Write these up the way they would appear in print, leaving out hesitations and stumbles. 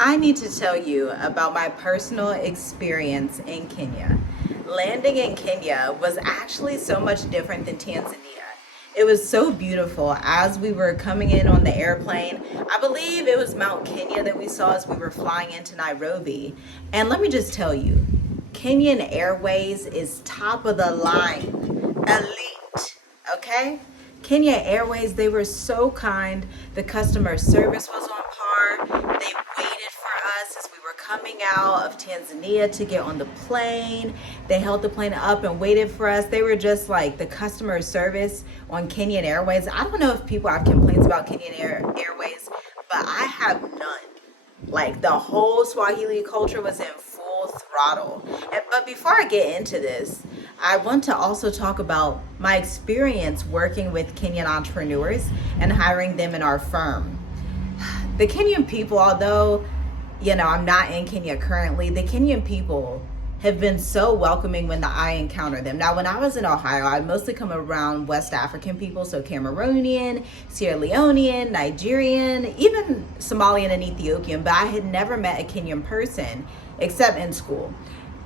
I need to tell you about my personal experience in Kenya. Landing in Kenya was actually so much different than Tanzania. It was so beautiful as we were coming in on the airplane. I believe it was Mount Kenya that we saw as we were flying into Nairobi. And let me just tell you, Kenyan Airways is top of the line, elite, okay? Kenya Airways, they were so kind. The customer service was on par. They waited for us as we were coming out of Tanzania to get on the plane. They held the plane up and waited for us. They were just like the customer service on Kenyan Airways. I don't know if people have complaints about Airways, but I have none. Like the whole Swahili culture was in full throttle. But before I get into this, I want to also talk about my experience working with Kenyan entrepreneurs and hiring them in our firm. The Kenyan people, although, I'm not in Kenya currently, the Kenyan people have been so welcoming when I encounter them. Now, when I was in Ohio, I mostly come around West African people, so Cameroonian, Sierra Leonean, Nigerian, even Somalian and Ethiopian, but I had never met a Kenyan person except in school.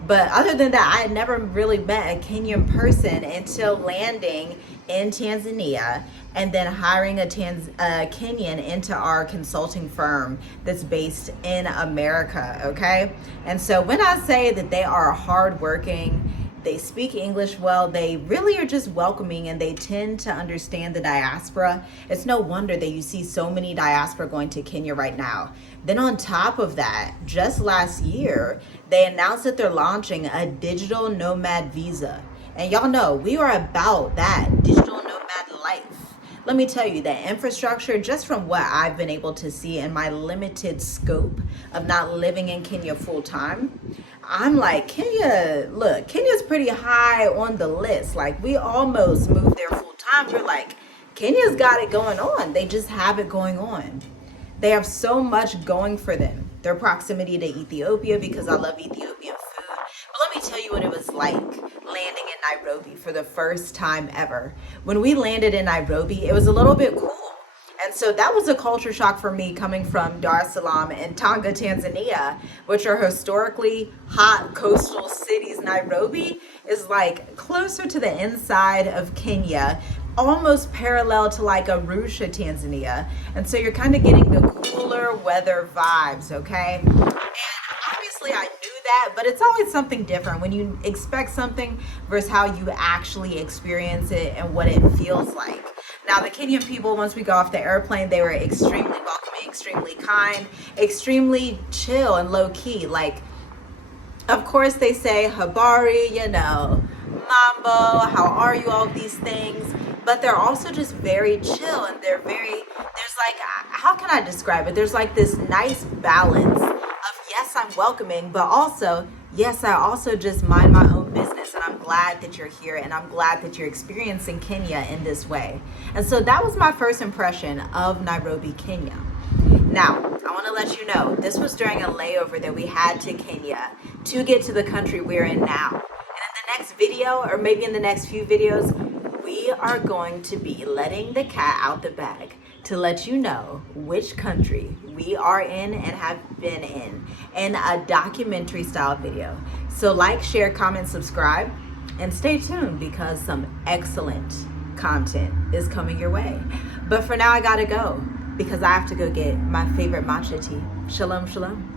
But other than that, I had never really met a Kenyan person until landing in Tanzania and then hiring a Kenyan into our consulting firm that's based in America, okay? And so when I say that they are hardworking, they speak English well, they really are just welcoming, and they tend to understand the diaspora. It's no wonder that you see so many diaspora going to Kenya right now. Then on top of that, just last year, they announced that they're launching a digital nomad visa. And y'all know we are about that digital nomad life. Let me tell you that infrastructure, just from what I've been able to see in my limited scope of not living in Kenya full time, I'm like, Kenya's pretty high on the list. Like, we almost moved there full time. We're like, Kenya's got it going on. They just have it going on. They have so much going for them. Their proximity to Ethiopia, because I love Ethiopian food. But let me tell you what it was like landing in Nairobi for the first time ever. When we landed in Nairobi, it was a little bit cool. And so that was a culture shock for me, coming from Dar es Salaam and Tanga, Tanzania, which are historically hot coastal cities. Nairobi is like closer to the inside of Kenya, almost parallel to like Arusha, Tanzania. And so you're kind of getting the cooler weather vibes, okay? And obviously I knew that, but it's always something different when you expect something versus how you actually experience it and what it feels like. Now, the Kenyan people, once we got off the airplane, they were extremely welcoming, extremely kind, extremely chill and low key. Like, of course they say habari, mambo, how are you, all these things, but they're also just very chill, and there's like, how can I describe it? There's like this nice balance of, yes, I'm welcoming, but also, yes, I also just mind my own business, and I'm glad that you're here, and I'm glad that you're experiencing Kenya in this way. And so that was my first impression of Nairobi, Kenya. Now, I want to let you know, this was during a layover that we had to Kenya to get to the country we're in now. And in the next video, or maybe in the next few videos, we are going to be letting the cat out the bag to let you know which country we are in and have been in a documentary style video. So like, share, comment, subscribe, and stay tuned because some excellent content is coming your way. But for now, I gotta go because I have to go get my favorite matcha tea. Shalom, shalom.